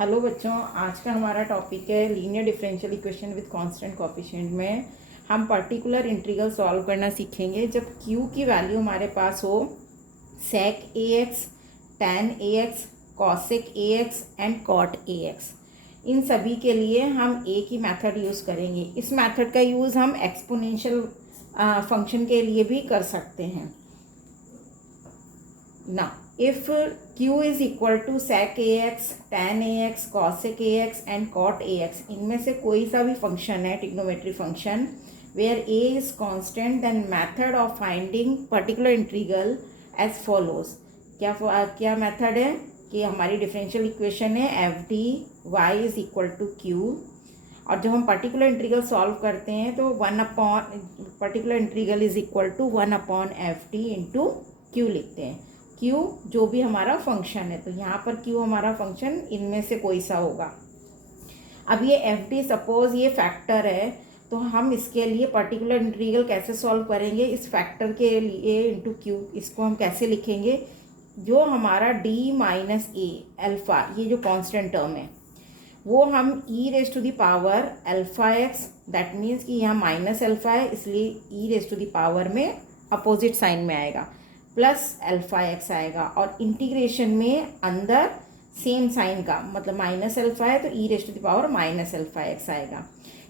Hello बच्चों, आज का हमारा टॉपिक है linear differential equation with constant coefficient में हम पर्टिकुलर इंटीग्रल सॉल्व करना सीखेंगे जब q की वैल्यू हमारे पास हो sec ax, tan ax, cosec ax and cot ax। इन सभी के लिए हम एक ही मेथड यूज़ करेंगे। इस मेथड का यूज़ हम एक्सपोनेंशियल फंक्शन के लिए भी कर सकते हैं। Now, if q is equal to sec ax, tan ax, cosec ax and cot ax, इनमें से कोई सा भी फंक्शन है trigonometry function where a is constant, then method of finding particular integral as follows। क्या मेथड है कि हमारी डिफरेंशियल इक्वेशन है F D Y is equal to Q, और जब हम पर्टिकुलर इंटीग्रल सॉल्व करते हैं तो particular integral is equal to 1 F D into Q लिखते हैं। q जो भी हमारा फंक्शन है, तो यहाँ पर q हमारा फंक्शन इनमें से कोई सा होगा। अब ये एफ डी सपोज ये फैक्टर है, तो हम इसके लिए पर्टिकुलर इंटीग्रल कैसे सॉल्व करेंगे, इस फैक्टर के लिए इंटू क्यू, इसको हम कैसे लिखेंगे। जो हमारा d माइनस ए अल्फ़ा, ये जो कांस्टेंट टर्म है, वो हम e raise to the power alpha x, that means कि यहाँ माइनस अल्फ़ा है इसलिए e raise to the power में अपोजिट साइन में आएगा, प्लस अल्फ़ा एक्स आएगा, और इंटीग्रेशन में अंदर सेम साइन का मतलब माइनस अल्फ़ा है तो e raise to the power minus alpha x आएगा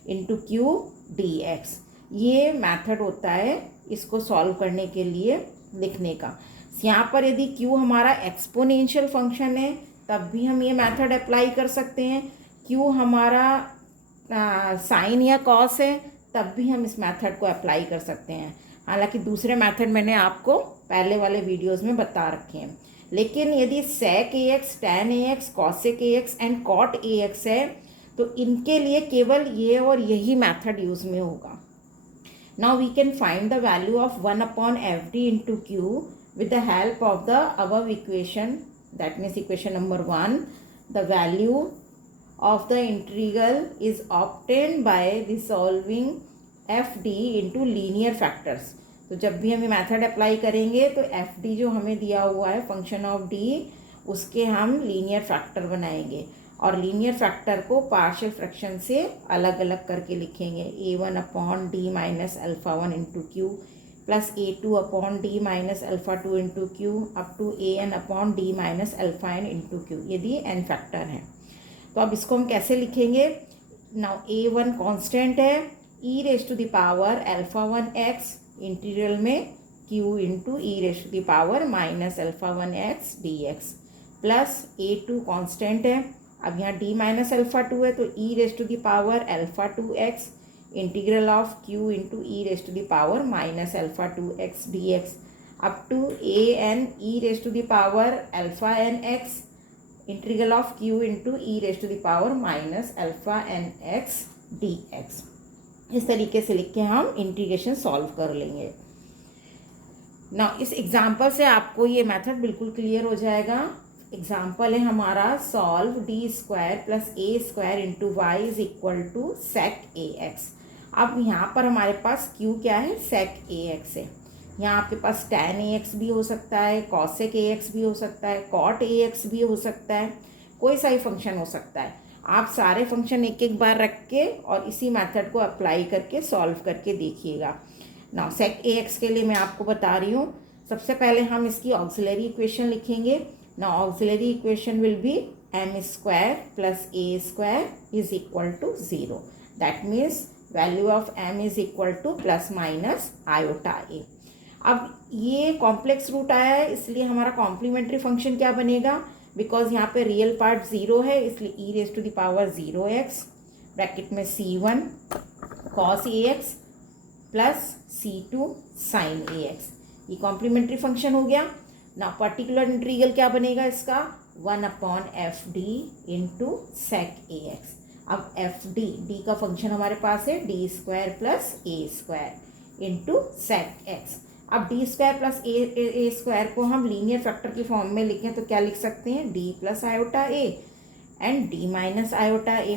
इंटू क्यू डी एक्स। ये मेथड होता है इसको सॉल्व करने के लिए लिखने का। यहाँ पर यदि q हमारा एक्सपोनेंशियल फंक्शन है तब भी हम ये मेथड अप्लाई कर सकते हैं। q हमारा साइन या कॉस है तब भी हम इस मेथड को अप्लाई कर सकते हैं। हालांकि दूसरे मेथड मैंने आपको पहले वाले वीडियोस में बता रखे हैं, लेकिन यदि sec ax, tan ax, cosec ax and cot ax है तो इनके लिए केवल ये और यही मेथड यूज में होगा। Now we can find the value of 1/fd into Q with the help of the above equation, that means equation number 1. The value of the integral is obtained by resolving fd into linear factors। तो जब भी हम ये method apply करेंगे तो fd जो हमें दिया हुआ है फंक्शन ऑफ d, उसके हम लीनियर फैक्टर बनाएंगे और लीनियर फैक्टर को पार्शियल फ्रैक्शन से अलग अलग करके लिखेंगे। a1/d minus alpha 1 into Q plus a2/d minus alpha 2 into Q up to an/d minus alpha n into Q, यदि n फैक्टर है। तो अब इसको हम कैसे लिखेंगे। नाउ a1 कांस्टेंट है, e raise to the power alpha 1 x integral में q into e raise to the power minus alpha 1 x dx, plus a2 constant है, अब यहाँ d माइनस अल्फ़ा 2 है तो e raise to the power alpha 2 x integral of q into E raise to the power minus alpha 2 x dx up to a n e raise to the power alpha n x integral of q into E raise to the power minus alpha n x dx। इस तरीके से लिख के हम integration solve कर लेंगे। ना इस एग्जाम्पल से आपको ये मेथड बिल्कुल क्लियर हो जाएगा। एग्जाम्पल है हमारा solve D square plus A square into Y is equal to sec A X. अब यहाँ पर हमारे पास q क्या है, सेक ए एक्स है। यहाँ आपके पास tan ए एक्स भी हो सकता है, कॉसेक ए एक्स भी हो सकता है, कॉट ए एक्स भी हो सकता है, कोई सा ही फंक्शन हो सकता है। आप सारे फंक्शन एक एक बार रख के और इसी मेथड को अप्लाई करके सॉल्व करके देखिएगा। ना सेक ए एक्स के लिए मैं आपको बता रही हूँ, सबसे पहले हम इसकी ऑक्सिलरी इक्वेशन लिखेंगे। Now auxiliary equation will be m square plus a square is equal to 0. That means value of m is equal to plus minus iota a। अब ये कॉम्प्लेक्स रूट आया है इसलिए हमारा कॉम्प्लीमेंट्री फंक्शन क्या बनेगा, because यहाँ पे रियल पार्ट 0 है इसलिए e raise to the power 0x bracket में c1 cos ax plus c2 sin ax, ये कॉम्प्लीमेंट्री फंक्शन हो गया। ना पर्टिकुलर इंटीग्रल क्या बनेगा इसका, 1/fd into sec A X. अब fd, d का फंक्शन हमारे पास है D square plus A square into sec X. अब D square plus A square को हम लीनियर फैक्टर की फॉर्म में लिखें तो क्या लिख सकते हैं, d plus iota A and d minus iota A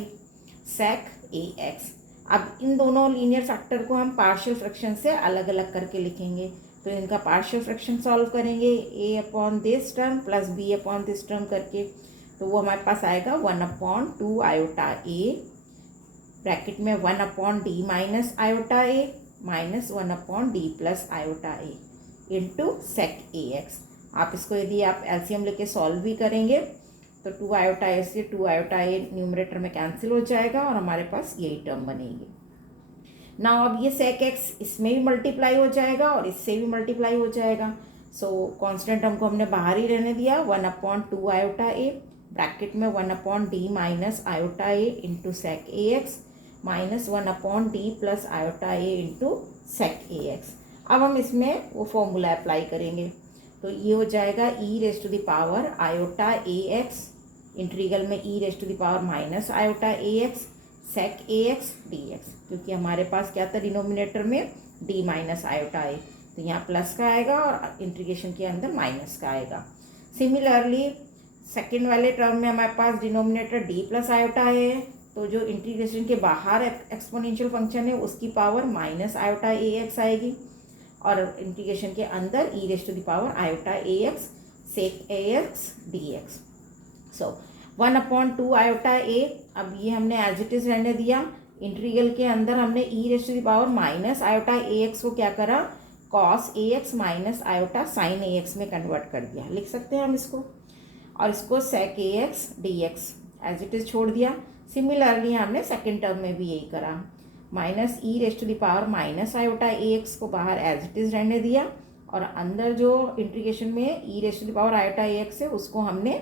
sec A X. अब इन दोनों लीनियर फैक्टर को हम पार्शियल फ्रैक्शन से अलग अलग करके लिखेंगे, तो इनका पार्शियल फ्रैक्शन सॉल्व करेंगे a upon this term plus b upon this term करके, तो वो हमारे पास आएगा 1/2 आयोटा ए, ब्रैकेट में 1/d minus iota A minus 1/d plus iota A into sec A x. आप इसको यदि आप एलसीएम लेके सॉल्व भी करेंगे तो 2 आयोटा ए से 2 आयोटा ए न्यूमरेटर में कैंसिल हो जाएगा और हमारे पास यही टर्म बनेगी। ना अब ये सेक एक्स इसमें भी मल्टीप्लाई हो जाएगा और इससे भी मल्टीप्लाई हो जाएगा। सो कांस्टेंट टर्म को हमने बाहर ही रहने दिया, 1/2 आयोटा ए, ब्रैकेट में 1/d minus iota A into sec A x minus 1/d plus iota A into sec A X. अब हम इसमें वो फॉर्मूला अप्लाई करेंगे, तो ये हो जाएगा E raise to the power iota A X, integral में E raise to the power minus iota A X sec A X D X, क्योंकि हमारे पास क्या था डिनोमिनेटर में डी माइनस आयोटा ए, तो यहाँ प्लस का आएगा और इंटीग्रेशन के अंदर माइनस का आएगा। सिमिलरली सेकेंड वाले टर्म में हमारे पास डिनोमिनेटर डी प्लस आयोटा है, तो जो इंटीग्रेशन के बाहर एक्सपोनेंशियल फंक्शन है उसकी power minus iota A X आएगी और इंटीग्रेशन के अंदर E raise to the power iota A X sec A X D X. So 1/2 iota A, अब ये हमने एज इट इज रहने दिया। इंटीग्रल के अंदर हमने E raise to the power minus iota A X को क्या करा, कॉस ए एक्स माइनस आयोटा साइन ए एक्स में कन्वर्ट कर दिया, लिख सकते हैं हम इसको, और इसको sec A X D X as it is छोड़ दिया। सिमिलरली हमने सेकेंड टर्म में भी यही करा, minus E raise to the power minus iota A X को बाहर एज इट इज रहने दिया और अंदर जो इंटीग्रेशन में E raise to the power iota A X है उसको हमने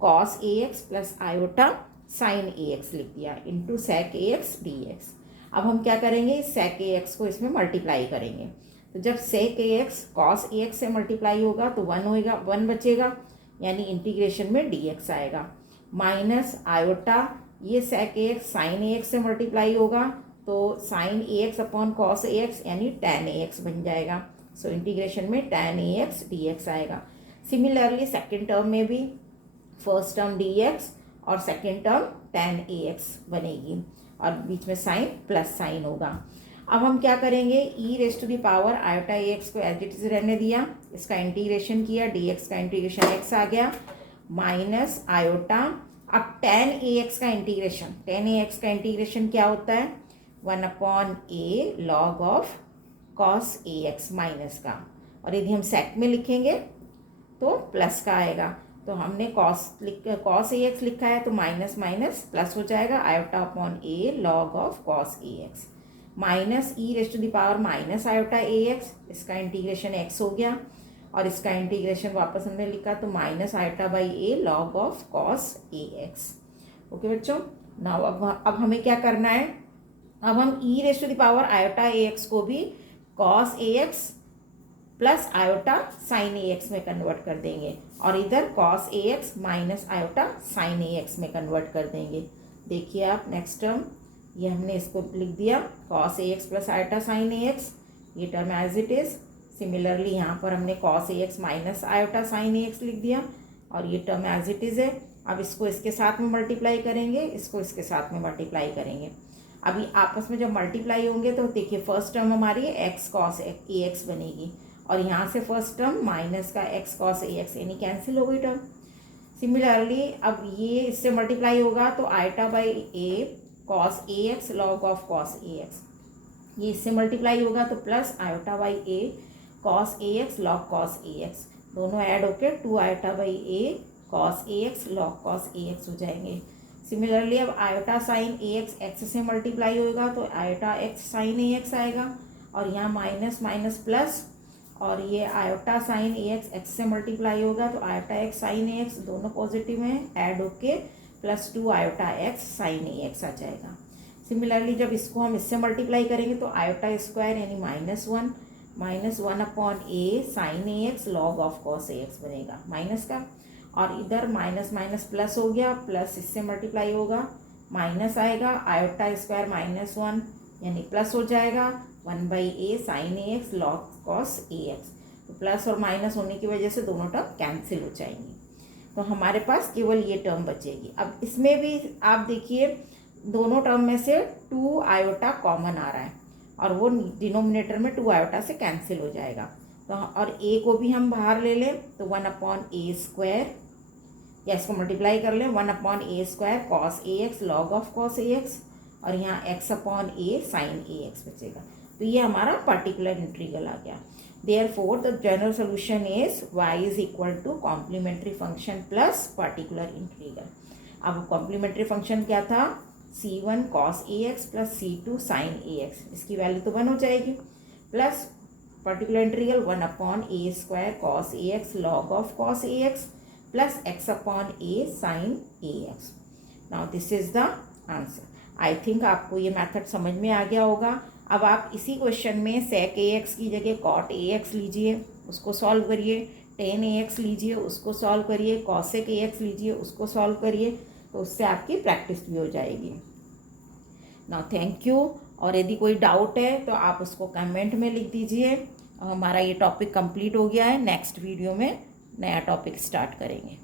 कॉस ए एक्स प्लस आयोटा साइन ए एक्स लिख दिया into sec A X D X. अब हम क्या करेंगे, सेक ए एक्स को इसमें मल्टीप्लाई करेंगे, तो जब सेक A x cos A x से मल्टीप्लाई होगा तो 1 होएगा, 1 बचेगा, यानी इंटीग्रेशन में डी एक्स आएगा, माइनस आयोटा ये सेक A x sign A x से मल्टीप्लाई होगा तो sign A x upon cos A x यानी टैन ए एक्स बन जाएगा। सो इंटीग्रेशन में tan A X D x आएगा। सिमिलरली सेकेंड टर्म में भी फर्स्ट टर्म डी एक्स और second term tan A x बनेगी और बीच में साइन प्लस साइन होगा। अब हम क्या करेंगे, E raise to the power iota A X को एज इट इज रहने दिया, इसका इंटीग्रेशन किया, डी एक्स का इंटीग्रेशन एक्स आ गया माइनस आयोटा। अब टैन ए एक्स का इंटीग्रेशन, टैन ए एक्स का इंटीग्रेशन क्या होता है, 1/a log of cos A x minus का, और यदि हम सेक में लिखेंगे तो प्लस का आएगा, तो हमने कॉस ए एक्स लिखा है तो माइनस माइनस प्लस हो जाएगा, iota upon A log of cos A x minus E raise to the power minus iota A X, इसका इंटीग्रेशन एक्स हो गया और इसका इंटीग्रेशन वापस हमने लिखा तो minus iota by A log of cos A X. Okay बच्चों, नाउ अब हमें क्या करना है, अब हम E raise to the power iota A X को भी कॉस ए एक्स प्लस आयोटा साइन ए एक्स में कन्वर्ट कर देंगे और इधर cos A x minus iota sine A X में कन्वर्ट कर देंगे। देखिए आप नेक्स्ट टर्म, ये हमने इसको लिख दिया कॉस ए एक्स प्लस आयोटा साइन ए एक्स, ये term as it is. Similarly यहाँ पर हमने कॉस ए एक्स माइनस आयोटा साइन ए एक्स लिख दिया और ये टर्म एज इट इज है। अब इसको इसके साथ में मल्टीप्लाई करेंगे, इसको इसके साथ में मल्टीप्लाई करेंगे। अभी आपस में जब मल्टीप्लाई होंगे तो देखिए फर्स्ट टर्म हमारी एक्स कॉस ए एक्स बनेगी और यहाँ से फर्स्ट टर्म माइनस का एक्स कॉस ए एक्स यानी कैंसिल हो गई टर्म। सिमिलरली अब ये इससे मल्टीप्लाई होगा तो iota by A cos A x log of cos A x, ये इससे मल्टीप्लाई होगा तो plus iota by A cos A x log cos A x, दोनों ऐड होकर 2 iota by A cos A x log cos A x हो जाएंगे। Similarly अब iota sine ए x x से मल्टीप्लाई होगा तो आयोटा एक्स साइन ए x आएगा और यहाँ माइनस माइनस प्लस, और ये आयोटा साइन ए एक्स से मल्टीप्लाई होगा तो आयोटा एक्स साइन ए एक्स, दोनों पॉजिटिव हैं, ऐड होके प्लस 2 आयोटा एक्स साइन ए एक्स आ जाएगा। सिमिलरली जब इसको हम इससे मल्टीप्लाई करेंगे तो आयोटा स्क्वायर यानी -1 upon a sine A x log of cos A x बनेगा माइनस का, और इधर माइनस माइनस प्लस हो गया, प्लस इससे मल्टीप्लाई होगा माइनस आएगा, आयोटा स्क्वायर -1 यानी प्लस हो जाएगा 1/a sign A x log cos A x, तो प्लस और माइनस होने की वजह से दोनों टर्म कैंसिल हो जाएंगी, तो हमारे पास केवल ये टर्म बचेगी। अब इसमें भी आप देखिए दोनों टर्म में से 2 आयोटा कॉमन आ रहा है और वो डिनोमिनेटर में 2 आयोटा से कैंसिल हो जाएगा, तो और a को भी हम बाहर ले लें तो 1/a स्क्वायर या इसको मल्टीप्लाई कर लें, 1/a² cos ax log of cos ax, और यहाँ x/a sin ax बचेगा। तो ये हमारा पर्टिकुलर इंटीग्रल आ गया। Therefore the general solution is y is equal to complementary function plus particular integral. अब कॉम्प्लीमेंट्री फंक्शन क्या था, c1 cos ax plus c2 sin ax, इसकी वैल्यू तो 1 हो जाएगी, plus particular integral 1/a² cos ax log of cos ax plus x/a sin ax। Now this is the answer. I think आपको ये method समझ में आ गया होगा। अब आप इसी क्वेश्चन में sec ax की जगह cot ax लीजिए, उसको सॉल्व करिए, tan ax लीजिए, उसको सॉल्व करिए, cosec ax लीजिए, उसको सॉल्व करिए, तो उससे आपकी प्रैक्टिस भी हो जाएगी। Now thank you. और यदि कोई डाउट है तो आप उसको कमेंट में लिख दीजिए। हमारा ये टॉपिक कंप्लीट हो गया है। नेक्स्ट वीडियो में नया टॉपिक स्टार्ट करेंगे।